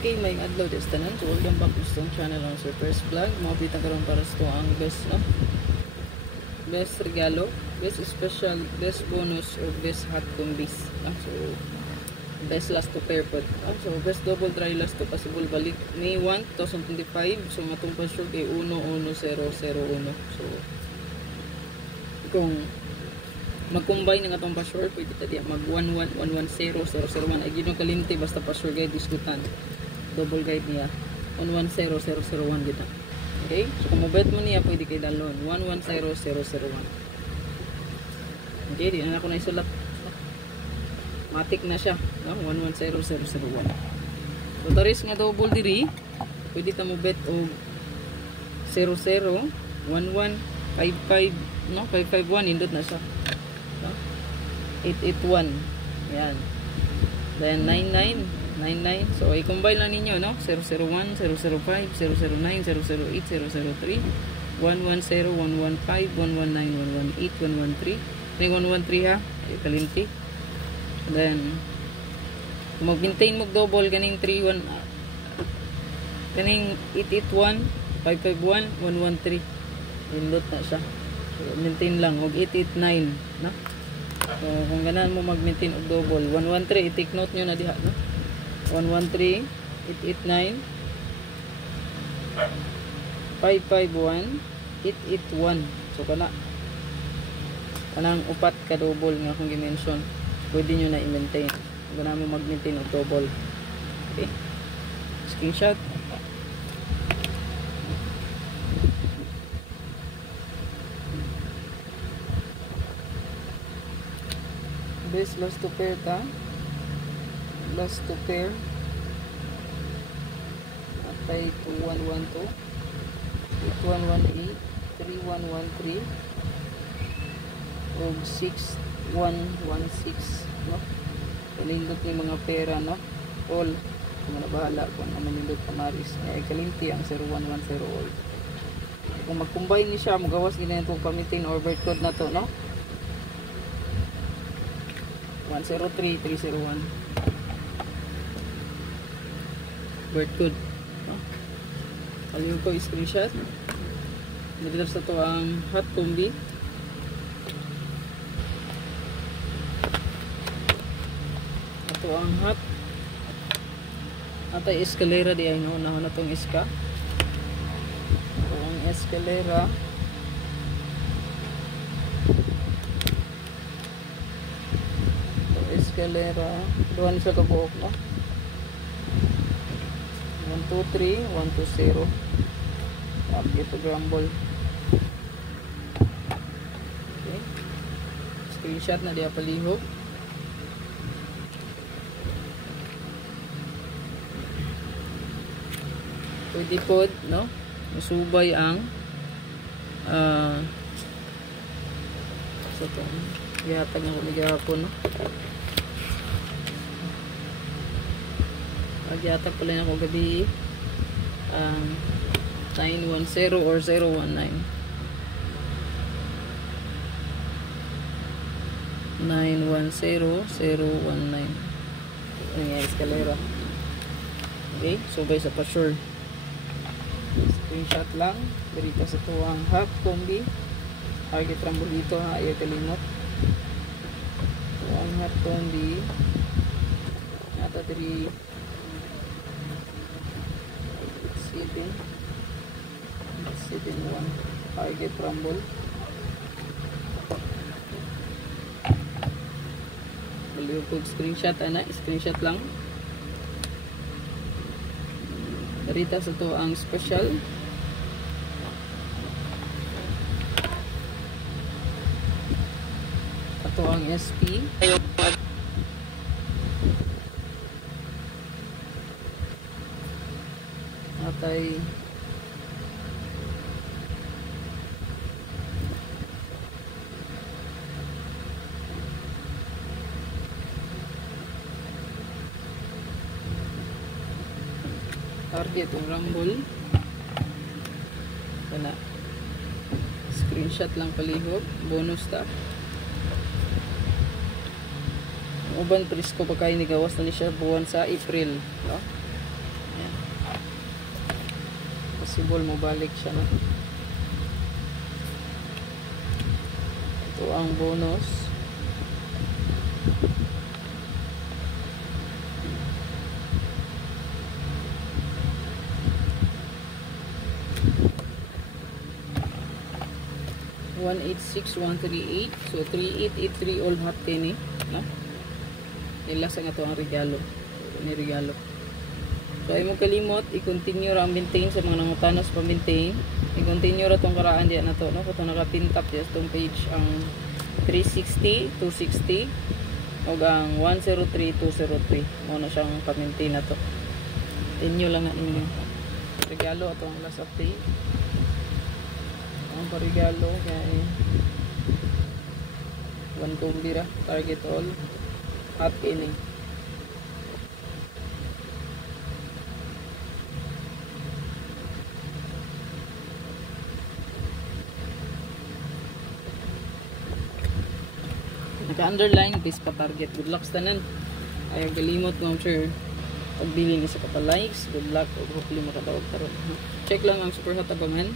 Okay, may adlaw des tanan. So welcome back to stong channel on Sir First Vlog. Mapita karon para sa ang best, no? Best regalo, best special, best bonus or best hot combis. So best last to pair po. So best double try last to possible balik May 1, 2025. So matong pa sure kay 11001. So kung mag-combine ng atong password, pwede ta diya mag 1111001 ay ginoo kalimti basta password guide diskutan. Double guide niya 110001 kita. Okay? So kung mobet mo niya pwede kay dalon 110001. Okay, di na ako na isulat. Matik na siya, no? 110001. So taris nga double diri, pwede ta mo bet og 00 11 55, no? 551 indot na siya. 881 yan, then 99 so i-combine lang ninyo, no? 001 005 009 008 003 110 115 119 118 113 113 ha, kalimti. Then kung mag-maintain mo double ganing 31 ganing 881 551 113 indot na siya. So maintain lang og 889, no? So, kung ganan mo mag-maintain og double 113, i-take note nyo na diha, no? 113 889 551 881. So kanang upat ka double nga akong gi-mention, pwede nyo na i-maintain kung ganan mo mag-maintain og double. Okay, screenshot. Best last to pair ta. Last to pair. Atay 2112 8118 3113 og 6116, no? Kalindot ni mga pera, no? All kung bahala kung ano manindot kamaris ay kalinti ang 0110 all. Kung mag-combine ni siya magawas gina itong pamitin or bird code na to, no? 103301 bird code, no? Aliw ko screenshot. Dito sa to ang hot combi. Ito ang hot atay escalera di ay no na tong iska. Ito ang escalera. Escalera, doon siya kabuok, no? 123 120 update to grumble. Okay, screenshot na diya palihog. Pwede pod, no? Masubay ang so ito ihatag ng kumigapon, no? Agyatag pala na ako gabi 910 or 019 910 019 ano nga escalera. Okay, subay sa pa-sure. Screenshot lang dito sa tuwang hot combi. Target rambo dito, ha, ayaw kalimot. Tuwang hot combi nata 3 7 1 target rumble. Baliw ko screenshot, ana, screenshot lang. Darita sa to ang special. Ato ang SP. Atay target ang rumble. Wala. Screenshot lang palihog. Bonus ta. Uban presko pa kay ni gawas na ni siya buwan sa April, no? possible mo balik siya na. Ito ang bonus. $186,138. So 3883 all half tin na. Nilasa nga to ang regalo. Ni regalo. So ay mo kalimot i-continue ra ang maintain sa mga nangutanos pa maintain. I-continue ra tong karaan diyan na to no. Kuto nakapintap diya tong page ang 360, 260 ug ang 103, 203. Mo na siyang pa-maintain na to. Inyo lang nga ninyo. Regalo ato ang last update. Ang parigalo kay 1 kumbira target all hot inning. Naka-underline base pa target. Good luck sa tanan. Ayaw galimot mo sure pagbili ni sa likes. Good luck o hopefully makatawag taron. Check lang ang super hot abangan.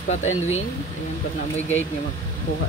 Spot and win. Ayan, pag na may guide nga magkuha.